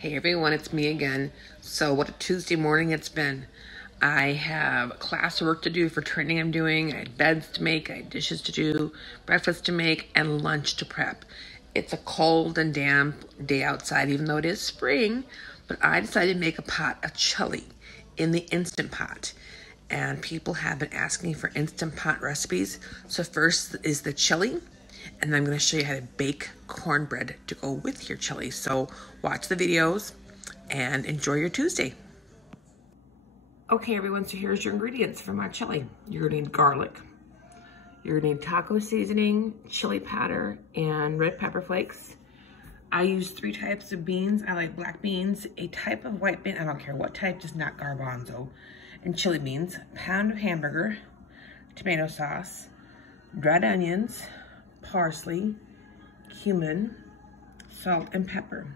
Hey everyone, it's me again. So what a Tuesday morning it's been. I have classwork to do for training I'm doing. I had beds to make, I had dishes to do, breakfast to make, and lunch to prep. It's a cold and damp day outside, even though it is spring, but I decided to make a pot of chili in the Instant Pot. And people have been asking for Instant Pot recipes. So first is the chili. And then I'm going to show you how to bake cornbread to go with your chili. So watch the videos and enjoy your Tuesday. Okay everyone, so here's your ingredients for my chili. You're going to need garlic. You're going to need taco seasoning, chili powder, and red pepper flakes. I use 3 types of beans. I like black beans, a type of white bean, I don't care what type, just not garbanzo, and chili beans, pound of hamburger, tomato sauce, dried onions, parsley, cumin, salt, and pepper.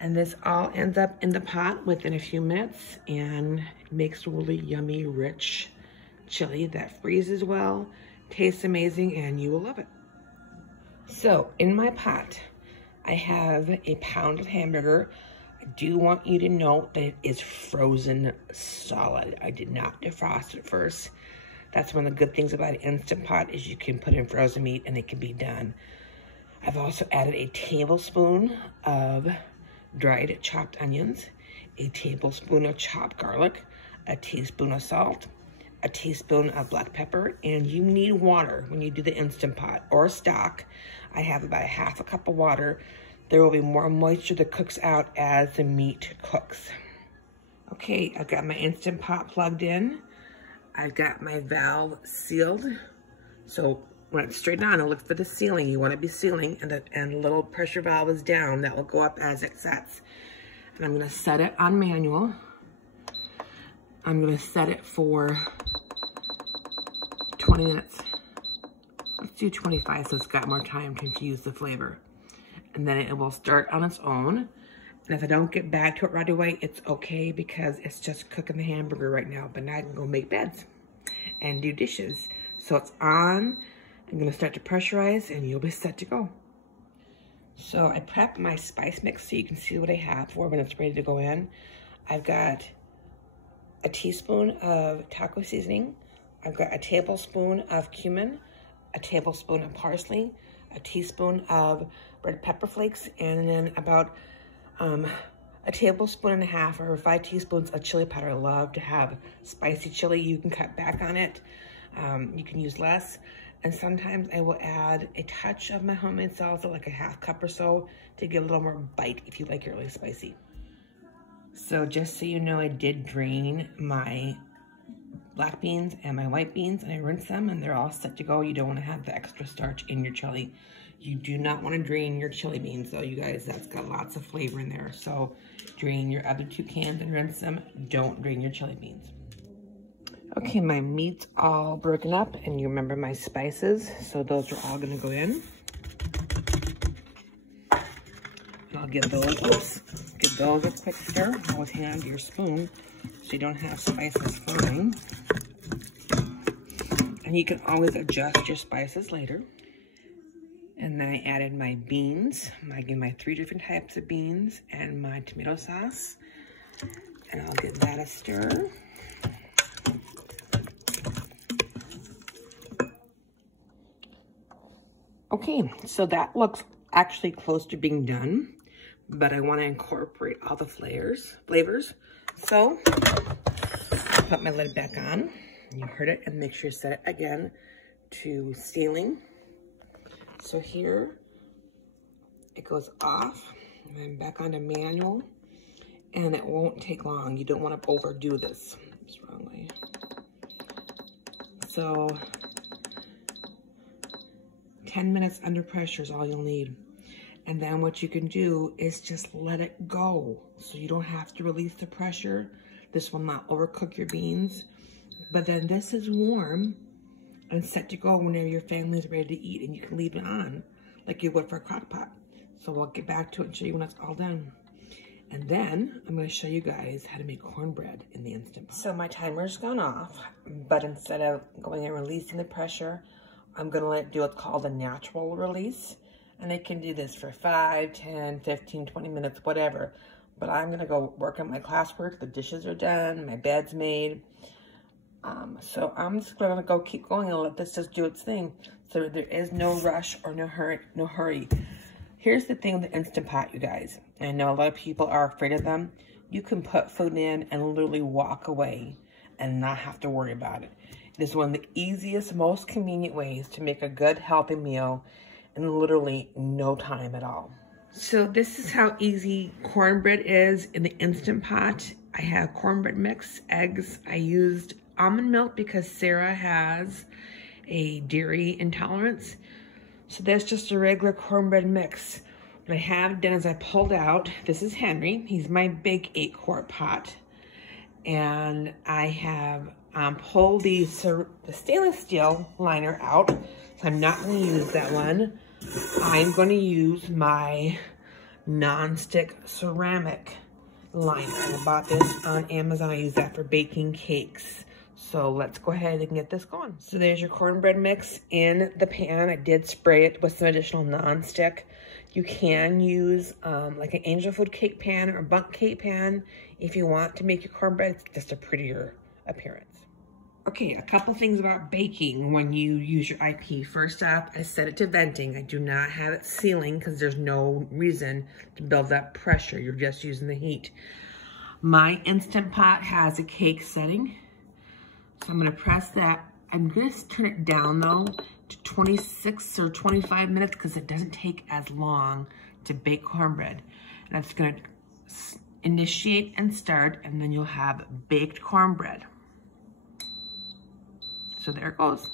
And this all ends up in the pot within a few minutes and makes really yummy, rich chili that freezes well, tastes amazing, and you will love it. So in my pot, I have a pound of hamburger. I do want you to note that it is frozen solid. I did not defrost it first. That's one of the good things about an Instant Pot is you can put in frozen meat and it can be done. I've also added a tablespoon of dried chopped onions, a tablespoon of chopped garlic, a teaspoon of salt, a teaspoon of black pepper, and you need water when you do the Instant Pot or stock. I have about half a cup of water. There will be more moisture that cooks out as the meat cooks. Okay, I've got my Instant Pot plugged in. I've got my valve sealed. So when it's straight on, it looks for the sealing. You want to be sealing, and the little pressure valve is down. That will go up as it sets. And I'm going to set it on manual. I'm going to set it for 20 minutes. Let's do 25 so it's got more time to infuse the flavor. And then it will start on its own. And if I don't get back to it right away, it's okay because it's just cooking the hamburger right now. But now I can go make beds and do dishes. So it's on. I'm going to start to pressurize and you'll be set to go. So I prepped my spice mix so you can see what I have for when it's ready to go in. I've got a teaspoon of taco seasoning. I've got a tablespoon of cumin, a tablespoon of parsley, a teaspoon of red pepper flakes, and then about a tablespoon and a half or 5 teaspoons of chili powder. I love to have spicy chili. You can cut back on it. You can use less. And sometimes I will add a touch of my homemade salsa, like a half cup or so, to get a little more bite if you like it really spicy. So just so you know, I did drain my black beans and my white beans, and I rinsed them, and they're all set to go. You don't want to have the extra starch in your chili. You do not want to drain your chili beans, though, you guys. That's got lots of flavor in there. So drain your other 2 cans and rinse them. Don't drain your chili beans. Okay, my meat's all broken up, and you remember my spices, so those are all going to go in. And I'll give those a quick stir. Always hand your spoon so you don't have spices flying. And you can always adjust your spices later. And then I added my beans, my 3 different types of beans, and my tomato sauce. And I'll give that a stir. Okay, so that looks actually close to being done, but I want to incorporate all the flavors. So, put my lid back on. You heard it, and make sure you set it again to sealing. So here, it goes off, and then back onto manual, and it won't take long. You don't want to overdo this. It's the wrong way. So, 10 minutes under pressure is all you'll need. And then what you can do is just let it go. So you don't have to release the pressure. This will not overcook your beans. But then this is warm and set to go whenever your family's ready to eat, and you can leave it on like you would for a crock pot. So we'll get back to it and show you when it's all done. And then I'm going to show you guys how to make cornbread in the Instant Pot. So my timer's gone off, but instead of going and releasing the pressure, I'm going to let it do what's called a natural release. And I can do this for 5, 10, 15, 20 minutes, whatever. But I'm going to go work on my classwork. The dishes are done. My bed's made. So I'm just going to go keep going and let this just do its thing. So there is no rush or no hurry. Here's the thing with the Instant Pot, you guys. And I know a lot of people are afraid of them. You can put food in and literally walk away and not have to worry about it. It is one of the easiest, most convenient ways to make a good, healthy meal in literally no time at all. So this is how easy cornbread is in the Instant Pot. I have cornbread mix, eggs. I used almond milk because Sarah has a dairy intolerance. So that's just a regular cornbread mix. What I have done is I pulled out, this is Henry, he's my big 8-quart pot. And I have pulled the stainless steel liner out. So I'm not going to use that one. I'm going to use my non-stick ceramic liner. I bought this on Amazon. I use that for baking cakes. So let's go ahead and get this going. So there's your cornbread mix in the pan. I did spray it with some additional non-stick. You can use like an angel food cake pan or bundt cake pan if you want to make your cornbread. It's just a prettier appearance. Okay, a couple things about baking when you use your IP. First up, I set it to venting. I do not have it sealing because there's no reason to build that pressure. You're just using the heat. My Instant Pot has a cake setting. So I'm gonna press that. I'm gonna turn it down though to 26 or 25 minutes because it doesn't take as long to bake cornbread. And that's gonna initiate and start, and then you'll have baked cornbread. So there it goes.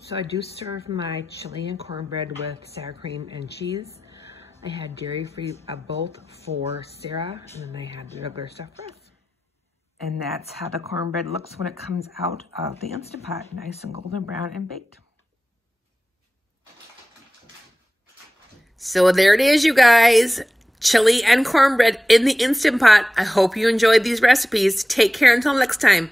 So I do serve my chili and cornbread with sour cream and cheese. I had dairy-free both for Sarah, and then I had the regular stuff for us. And that's how the cornbread looks when it comes out of the Instant Pot, nice and golden brown and baked. So there it is, you guys. Chili and cornbread in the Instant Pot. I hope you enjoyed these recipes. Take care until next time.